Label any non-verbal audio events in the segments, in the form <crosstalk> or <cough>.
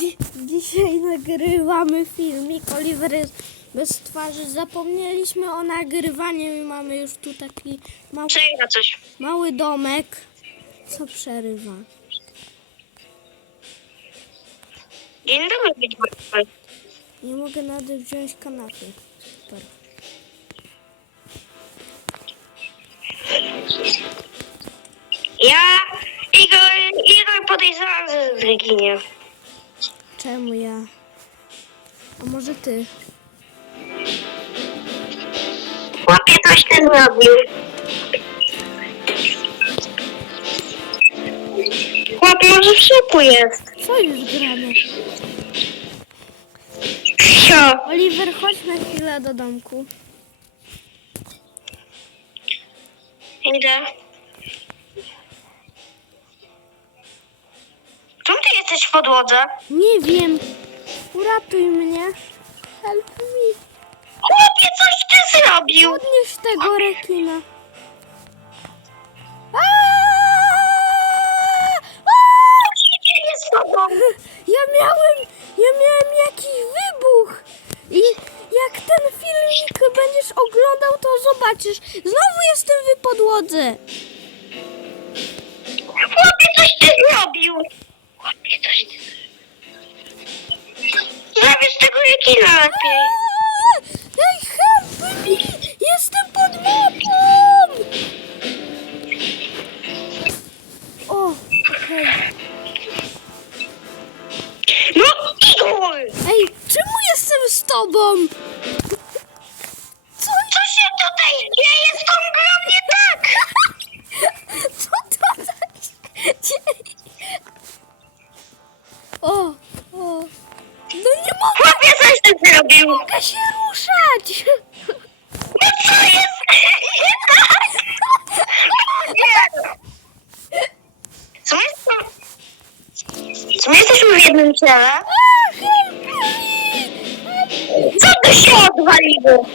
Dzi- Dzisiaj nagrywamy filmik. Oliver jest bez twarzy. Zapomnieliśmy o nagrywaniu i mamy już tu taki mały, mały domek, co przerywa. Dzień dobry. Nie mogę nawet wziąć kanapy. Super. Ja, Igor, Igor podejrzewam, że zginie. Czemu ja? A może ty? Chłopie, coś ty zrobił. Chłop może w szoku jest. Co już gramy? Ksio. Oliver, chodź na chwilę do domku. Idę. Podłodze? Nie wiem. Uratuj mnie. Help me. Chłopie, coś ty zrobił. Podnieś tego rekina. Aaaa! Z tobą? <laughs> Ja miałem, ja miałem jakiś wybuch. I jak ten filmik będziesz oglądał, to zobaczysz. Znowu jestem w podłodze. Chłopie, coś ty zrobił. Chłopie, coś ty Zabierz tego rekina lepiej. Ej, help me! Jestem pod wodą! O, okej. No, Igor! Ej, czemu jestem z tobą? Co, się tutaj dzieje z tą grą nie tak? <laughs> co to dzieje? Zrobił. mogę się ruszać. No co jest? Co my, co my jesteśmy w jednym ciele? Co tu się odwaliło?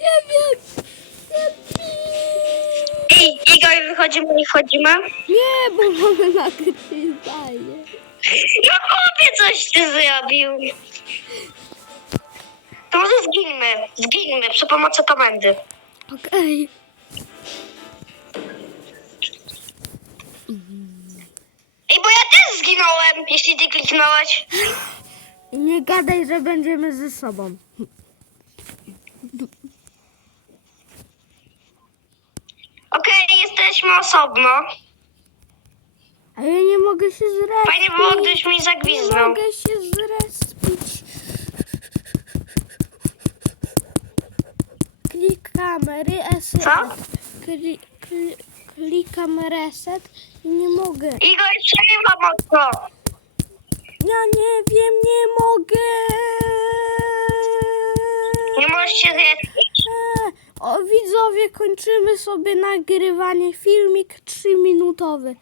Nie wiem. Ej, Igor, wychodzimy i wchodzimy? Nie, bo mamy nagrywanie. No chłopie, coś ty zrobił. To może zginmy, zginmy przy pomocy komendy. Okej. Ej, bo ja też zginąłem, jeśli ty kliknąłeś. Nie gadaj, że będziemy ze sobą. Okej, jesteśmy osobno. A ja nie mogę się zrespić. Fajnie było, gdybyś mi Nie mogę się zrespić. Klikam reset. Co? Kli, kli, klikam reset i nie mogę. Igor, przerywa mocno. Ja nie wiem, nie mogę. Nie możesz się zjeść. E, O widzowie, kończymy sobie nagrywanie. Filmik 3-minutowy.